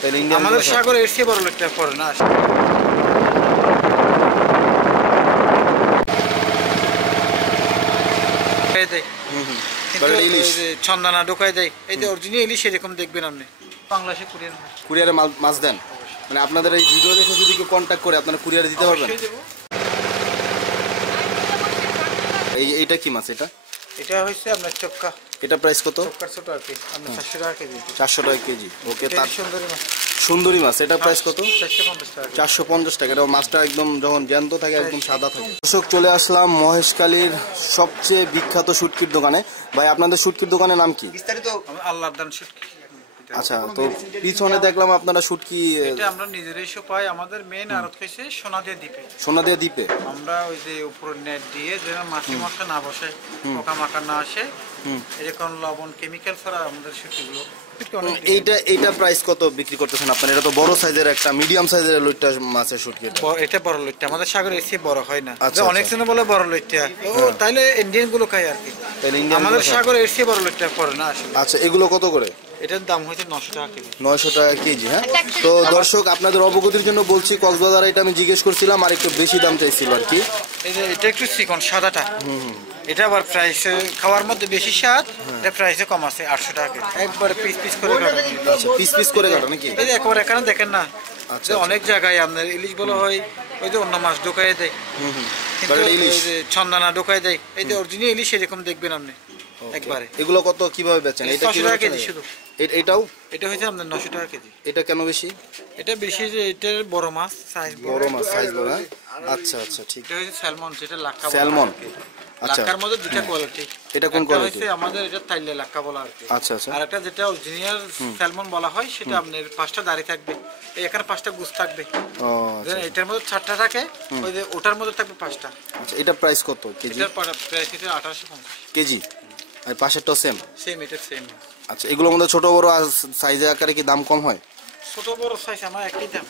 তাহলে ইন্ডিয়ান আমাদের সাগরে এর চেয়ে বড় লোকটা পড়ে না। ছন্দানা ঢোকায় দেয়, এই যে অরিজিনাল ইলিশ এরকম দেখবেন আপনি। বাংলাদেশে কুরিয়ারে মাছ দেন, মানে আপনাদের এই ভিডিও দেখে যদি কেউ কন্ট্যাক্ট করে আপনারা কুরিয়ারে দিতে পারবেন? এইটা কি মাছ? এটা হচ্ছে আপনার চক্কা। এটা প্রাইস কত? চক্কার ছোট আর কি, আপনার 400 টাকা কেজি। 400 টাকা কেজি, ওকে। তার সুন্দরী মাছ, সুন্দরী মাছ, এটা প্রাইস কত? 450 টাকা। 450 টাকা। এটা মাছটা একদম যখন জ্যান্ত থাকে একদম সাদা থাকে। দর্শক, চলে আসলাম মহেশখালীর সবচেয়ে বিখ্যাত শুটকির দোকানে। ভাই, আপনাদের শুটকির দোকানের নাম কি? বিস্তারিত আল্লাহর দান শুটকি। আচ্ছা, তো পিছনে দেখলাম আপনারা শুটকি। এটা আমরা নিজেরাই পাই। আমাদের মেইন আড়ত হইছে সোনাদিয়া দ্বীপে। সোনাদিয়া দ্বীপে আমরা ওই যে উপরে নেট দিয়ে যেন মাছি মশা না বসে, পোকা মাকা না আসে, এরকম লবণ কেমিক্যাল ছাড়া আমাদের শুটকিগুলো। এইটা প্রাইস কত বিক্রি করতেছেন আপনারা? এটা তো বড় সাইজের একটা মিডিয়াম সাইজের লইট্টা মাছের শুটকি। এটা বড় লইট্টা, আমাদের সাগরে এসে বড় হয় না। অনেক জন বলে বড় লইট্টা, তাইলে ইন্ডিয়ান গুলো খায় আর কি। আমাদের সাগরে এসে বড় লইট্টা পড়ে না আসলে। আচ্ছা, এগুলো কত করে? এটার দাম হচ্ছে 900 টাকা কেজি। 900 টাকা কেজি, হ্যাঁ। তো দর্শক, আপনাদের অবগতির জন্য বলছি, কক্সবাজারে এটা আমি জিজ্ঞেস করছিলাম আর একটু বেশি দাম চাইছিল আর কি। এই যে এটা একটু চিকন সাদাটা, এটা আবার প্রাইস খাওয়ার মধ্যে বেশি স্বাদ, এটা প্রাইসে কম আছে 800 টাকা কেজি। একবার পিস পিস করে কাটা। আচ্ছা, পিস পিস করে কাটা নাকি? এই যে একবার এখানে দেখেন না, আচ্ছা, অনেক জায়গায় আপনার ইলিশ বলা হয় ওই যে অন্য মাছ ঢোকায় দেয়, কিন্তু এই যে ছন্দানা ঢোকায় দেয়, এই যে অরিজিনাল ইলিশ এরকম দেখবেন আপনি একবারে। এগুলো কত কিভাবে বেচেন? এটা 600 টাকা কেজি শুধু। এটাও এটা হচ্ছে আপনার 900 টাকা কেজি। এটা কেন বেশি? এটা বেশি যে এটার বড় মাছ সাইজ, বড় মাছ সাইজ বড়। আচ্ছা আচ্ছা, ঠিক। এটা হচ্ছে স্যালমন, যেটা লাক্কা স্যালমন। আচ্ছা, লাক্কার মধ্যে দুটো কোয়ালিটি। এটা কোন কোয়ালিটি? হচ্ছে আমাদের এটা তাইলে লাক্কা বলা আর কি। আচ্ছা আচ্ছা। আর একটা যেটা অরিজিনাল স্যালমন বলা হয়, সেটা আপনার 5টা দাড়ি থাকবে, এখানে 5টা গুছ থাকবে। ও আচ্ছা। এটার মধ্যে 4টা থাকে, ওই যে ওটার মধ্যে থাকবে 5টা। আচ্ছা, এটা প্রাইস কত কেজি? এটার প্রাইস এটা 1850 কেজি। আর পাশেরটাও সেম? সেম, এটা সেম। আচ্ছা, এগুলোর মধ্যে ছোট বড় সাইজে আকারে কি দাম কম হয়? ছোট বড় সাইজ আমার একই দাম।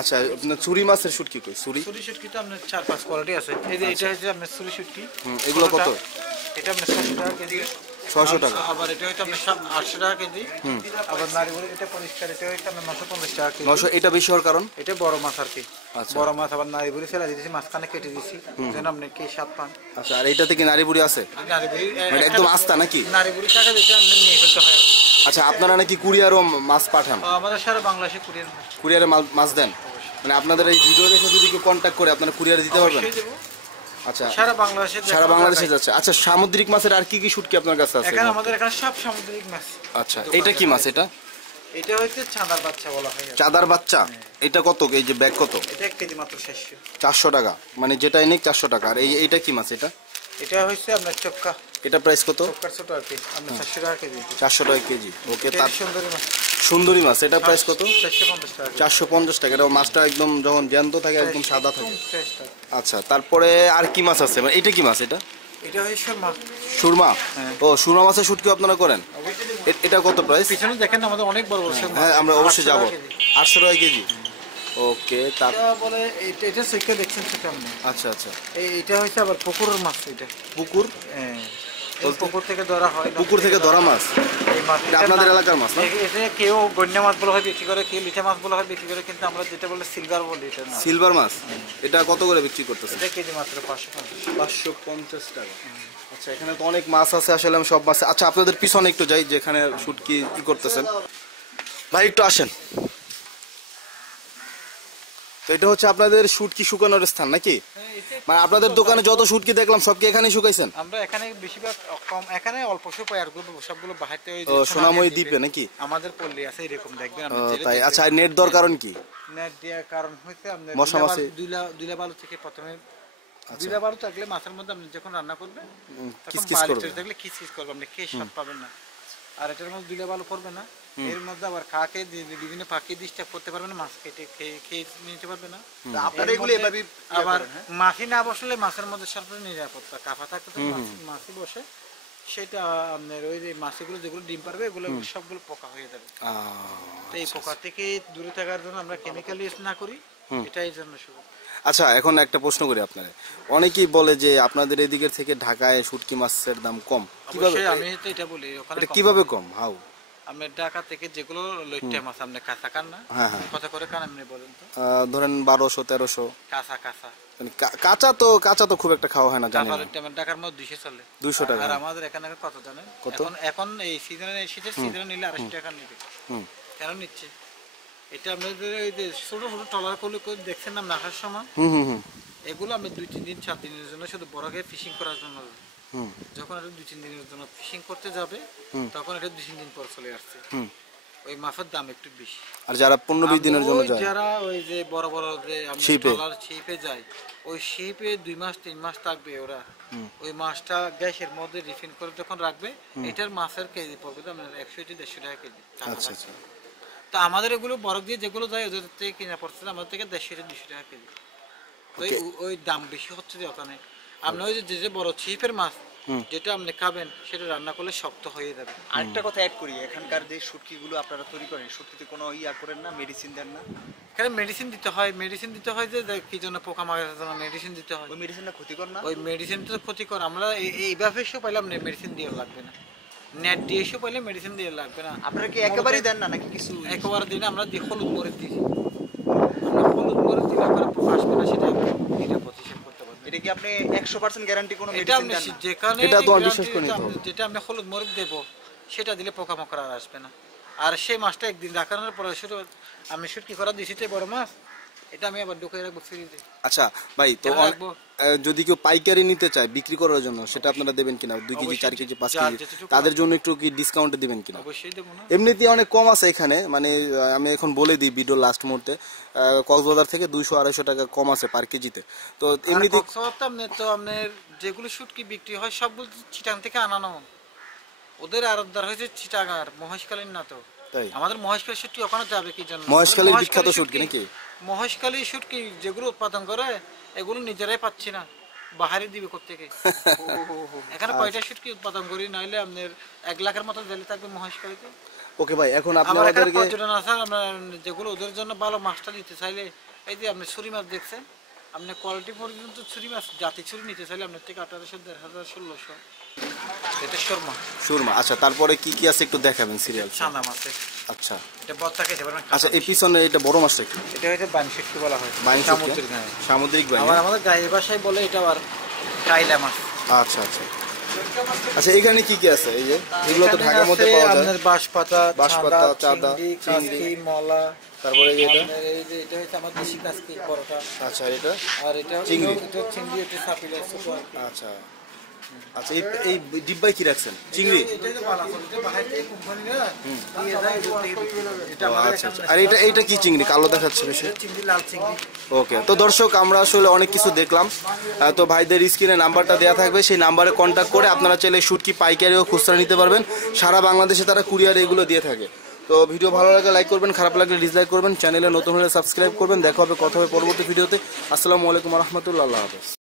আচ্ছা, আপনার চুরি মাছের শুটকি কই? চুরি শুটকি তো আপনার 4-5 কোয়ালিটি আছে। এই যে এটা হচ্ছে আপনার চুরি শুটকি। এগুলো কত? এটা আপনার 600 টাকা কেজি। 600 টাকা। আবার এটা হচ্ছে আপনার 800 টাকা কেজি। আবার নারীগুলো এটা পরিষ্কার, এটা হচ্ছে আপনার 950 টাকা কেজি। 900। এটা বেশি হওয়ার কারণ? এটা বড় মাছ আর কি। আচ্ছা, বড় মাছ। আবার নারীগুলি ফেলা দিয়েছি, মাঝখানে কেটে দিয়েছি যেন আপনি কি স্বাদ পান। আচ্ছা, আর এটাতে কি নারীবুড়ি আছে? নারীগুলি মানে একদম আস্তা নাকি? নারীগুলি টাকা দিতে আপনি নিয়ে ফেলতে হয়। আচ্ছা, আপনারা নাকি কুরিয়ারও মাছ পাঠান? আমাদের সারা বাংলাদেশে কুরিয়ারে মাছ দেন, মানে আপনাদের এই ভিডিও দেখে যদি কেউ কন্ট্যাক্ট করে আপনারা কুরিয়ারে দিতে পারবেন? আচ্ছা, সারা বাংলাদেশে যাচ্ছে। আচ্ছা, সামুদ্রিক মাছের আর কি কি শুটকি আপনার কাছে আছে? এখানে আমাদের এখানে সব সামুদ্রিক মাছ। আচ্ছা, এটা কি মাছ? এটা হচ্ছে চাঁদার বাচ্চা বলা হয়। চাঁদার বাচ্চা। এটা কত? এই যে ব্যাগ কত? এটা 1 কেজি মাত্র 400। 400 টাকা, মানে যেটাই নেই 400 টাকা। আর এইটা কি মাছ? এটা হচ্ছে আপনার চক্কা। এটা প্রাইস কত? চক্কার ছোট আর কি, আপনার 400 টাকা কেজি। 400 টাকা কেজি, ওকে। তার সুন্দরী মাছ। সুন্দরী মাছ, এটা প্রাইস কত? 450 টাকা। 450 টাকা। এটা মাছটা একদম যখন জ্যান্ত থাকে একদম সাদা থাকে। আচ্ছা, তারপরে আর কি মাছ আছে? মানে এটা কি মাছ? এটা হচ্ছে সুরমা। সুরমা? ও, সুরমা মাছের শুটকি আপনারা করেন? এটা কত প্রাইস? পিছনে দেখেন আমাদের অনেক বড় বড় সুরমা। হ্যাঁ, আমরা অবশ্যই যাব। 800 টাকা কেজি, ওকে। তার বলে এটা সেকে দেখছেন সেটা আপনি। আচ্ছা আচ্ছা। এটা হচ্ছে আবার পুকুরের মাছ। এটা পুকুর? হ্যাঁ, পুকুর থেকে ধরা হয়। পুকুর থেকে ধরা মাছ? এই মাছ আপনাদের এলাকার মাছ না? এটা কেউ গন্যা মাছ বলা হয় বিক্রি করে, কেউ লিঠা মাছ বলা হয় বিক্রি করে, কিন্তু আমরা যেটা বলে সিলভার বলি। এটা না, সিলভার মাছ। এটা কত করে বিক্রি করতেছে? এটা কেজি মাত্র 550 টাকা। আচ্ছা, এখানে তো অনেক মাছ আছে আসলে, আমি সব মাছ। আচ্ছা, আপনাদের পিছনে একটু যাই, যেখানে শুটকি কি করতেছেন। ভাই, একটু আসেন। তো এটা হচ্ছে আপনাদের শুটকি শুকানোর স্থান নাকি? মানে আপনাদের দোকানে যত শুটকি দেখলাম সব কি এখানেই শুকাইছেন? আমরা এখানে বেশিরভাগ কম, এখানে অল্প শুকাই, আর সবগুলো বাহিরতে ওই সোনাময়ী দ্বীপে নাকি? আমাদের পল্লী আছে এরকম, দেখবেন আপনি। তাই? আচ্ছা, নেট দেওয়ার কারণ কি? নেট দেওয়ার কারণ হচ্ছে আপনার মশা মাছি দুইলা বালু থেকে প্রথমে দুইলা বালু থাকলে মাছের মধ্যে আপনি যখন রান্না করবেন তখন কিসকিস বালু করবে, থাকলে কিসকিস করবে, আপনি খেয়ে স্বাদ পাবেন না। আর এটার মধ্যে দুইলা বালু করবে না, এর মধ্যে আবার কাকে বিভিন্ন পাখি ডিস্টার্ব করতে পারবে না, মাছ কেটে খেয়ে নিতে পারবে না। আপনারা এগুলো এভাবে আবার মাছি না বসলে মাছের মধ্যে সবসময় নিরাপত্তা, কাফা থাকতে তো মাছি বসে, সেটা আপনার ওই যে মাছগুলো যেগুলো ডিম পারবে এগুলো সবগুলো পোকা হয়ে যাবে। তো এই পোকা থেকে দূরে থাকার জন্য আমরা কেমিক্যাল ইউজ না করি, এটাই জন্য শুধু। আচ্ছা, এখন একটা প্রশ্ন করি আপনারা। অনেকেই বলে যে আপনাদের এদিকের থেকে ঢাকায় শুটকি মাছের দাম কম, কিভাবে? আমি তো এটা বলি, ওখানে কিভাবে কম? হাউ? আপনার ঢাকা থেকে যেগুলো লইট্টা মাছ আপনি কাঁচা কান না, হ্যাঁ হ্যাঁ, কত করে কান আপনি বলেন তো? ধরেন 1200 1300। কাঁচা কাঁচা মানে কাঁচা তো খুব একটা খাওয়া হয় না, জানি না। ঢাকার মধ্যে 200 চলে, 200 টাকা। আর আমাদের এখানে কত জানেন? কত? এখন এই সিজনে, শীতের সিজনে নিলে 250 টাকা নিবে। হুম, কেন নিচ্ছে? এটা আপনাদের ওই যে ছোট ছোট ট্রলার করলে দেখছেন না নাখার সময়, হুম, হুম, হুম, এগুলো আমি 2-3 দিন 4 দিনের জন্য শুধু বড়কে ফিশিং করার জন্য। হুম, যখন এটা 2-3 দিনের জন্য ফিশিং করতে যাবে, তখন এটা 2-3 দিন পর চলে আসছে। হুম। ওই মাছের দাম একটু বেশি। আর যারা 15-20 দিনের জন্য ওই যায়, যারা ওই যে বড় বড় যে শিপে। ট্রলার শিপে যায়, ওই শিপে 2 মাস 3 মাস থাকবে ওরা। ওই মাছটা গ্যাসের মধ্যে রিফিন করে যখন রাখবে, এটার মাছের কেজি পড়বে তো আপনার 100-150 টাকা কেজি। আচ্ছা আচ্ছা। তো আমাদের এগুলো বরফ দিয়ে যেগুলো যায় ওদের থেকে কিনা পড়ছে আমাদের থেকে 150-200 টাকা কেজি। তো ওই দাম বেশি হচ্ছে যে ওখানে। আপনি ওই যে বড় ছিপের মাছ যেটা আপনি খাবেন, সেটা রান্না করলে শক্ত হয়ে যাবে। আরেকটা কথা অ্যাড করি, এখানকার যে শুটকিগুলো আপনারা তৈরি করেন, শুটকিতে কোনো ইয়া করেন না, মেডিসিন দেন না? এখানে মেডিসিন দিতে হয় যে কি জন্য, পোকা মারার জন্য মেডিসিন দিতে হয়। ওই মেডিসিনটা ক্ষতিকর না? ওই মেডিসিন তো ক্ষতিকর। আমরা এইভাবে এসে পাইলাম মেডিসিন দিয়ে লাগবে না, নেট দিয়ে এসে পাইলে মেডিসিন দিয়ে লাগবে না। আপনারা কি একেবারেই দেন না নাকি কিছু? একবার দিন আমরা হলুদ মরিচ দিই, আমরা হলুদ মরিচ দিলে আপনার পোকা আসবে না, সেটা এটা প্রতিষেধ করতে পারবেন। এটা কি আপনি 100% গ্যারান্টি কোনো এটা মেডিসিন আপনি দেন না? যেখানে এটা তো বিশ্বাস করে নিতে হবে। যেটা আমরা হলুদ মরিচ দেবো, সেটা দিলে পোকামাকড় আর আসবে না। আর সেই মাছটা একদিন রাখানোর পরে শুধু আমি শুটকি করা দিয়েছি তো বড় মাছ, এটা আমি আবার ঢুকে রাখবো ফ্রিজে। আচ্ছা ভাই, তো কেন রাখবো? যদি কেউ পাইকারি নিতে চায় বিক্রি করার জন্য, সেটা আপনারা দেবেন কিনা? 2 কেজি, 4 কেজি, 5 কেজি, তাদের জন্য একটু কি ডিসকাউন্ট দিবেন কিনা? অবশ্যই দেবো না। এমনিতেই অনেক কম আছে এখানে, মানে আমি এখন বলে দিই ভিডিও লাস্ট মুহূর্তে, কক্সবাজার থেকে 200-250 টাকা কম আছে পার কেজিতে। তো এমনিতে আপনার যেগুলো শুটকি বিক্রি হয় সবগুলো চিটাং থেকে আনানো, ওদের আড়তদার হয়েছে চিটাগার, মহেশখালীর না তো। তাই আমাদের মহেশখালী শুটকি ওখানে যাবে কি জন্য? মহেশখালীর বিখ্যাত শুটকি নাকি? মহেশখালী শুটকি যেগুলো উৎপাদন করে এগুলো নিজেরাই পাচ্ছি না, বাহারি দিবে কোত্থেকে? এখানে কয়টা শুটকি উৎপাদন করি, নাইলে আপনার 1 লাখের মতো জেলে থাকবে মহেশখালীতে। ওকে ভাই, এখন আমার এখানে আপনাদেরকে পর্যটন আছে, আমরা যেগুলো ওদের জন্য ভালো মাছটা দিতে চাইলে, এই যে আপনি ছুরি মাছ দেখছেন, আপনি কোয়ালিটি পর্যন্ত ছুরি মাছ, জাতি ছুরি নিতে চাইলে আপনার থেকে 1800, 1500, 1600। এটা শর্মা সুরমা। আচ্ছা, তারপরে কি কি আছে একটু দেখাবেন সিরিয়াল? চান্দা মাছে, আচ্ছা এটা বত্তা খেতে পারবেন। আচ্ছা, এই পিছনে এটা বড় মাছটা কি? এটা হচ্ছে বাইন শুটকি বলা হয়, বাইন শুটকি? সামুদ্রিক। হ্যাঁ, সামুদ্রিক বাইন। আবার আমাদের গায়ের ভাষায় বলে এটা আবার কাইলা মাছ। আচ্ছা আচ্ছা আচ্ছা, এখানে কি কি আছে? এই যে এগুলো তো ঢাকার মধ্যে পাওয়া যায়, আপনার বাঁশপাতা, বাঁশপাতা, চাঁদা, চিংড়ি, মলা। তারপরে এটা, এই যে এটা হচ্ছে আমার দেশি কাজকি পরোটা। আচ্ছা এটা আর এটা চিংড়ি। এটা চিংড়ি, এটা সাপিলা ছোট আর কি। আচ্ছা আচ্ছা, এই ডিব্বায় কি রাখছেন? চিংড়ি? এটা যে বালা করে, এটা বাহির থেকে কোম্পানিরা দিয়ে যায়, এটা থেকে বিক্রি করে। এটা ও, আমাদের আচ্ছা আচ্ছা। এখানে আর এটা কি চিংড়ি? কালো দেখাচ্ছে বেশি। এটা চিংড়ি, লাল চিংড়ি। ওকে, তো দর্শক আমরা আসলে অনেক কিছু দেখলাম। তো ভাইদের স্ক্রিনে নাম্বারটা দেওয়া থাকবে, সেই নাম্বারে কন্ট্যাক্ট করে আপনারা চাইলে শুটকি পাইকারি ও খুচরা নিতে পারবেন। সারা বাংলাদেশে তারা কুরিয়ারে এগুলো দিয়ে থাকে। তো ভিডিও ভালো লাগলে লাইক করবেন, খারাপ লাগলে ডিসলাইক করবেন, চ্যানেলে নতুন হলে সাবস্ক্রাইব করবেন। দেখা হবে, কথা হবে পরবর্তী ভিডিওতে। আসসালামু আলাইকুম রহমতুল্লাহ, আল্লাহ হাফেজ।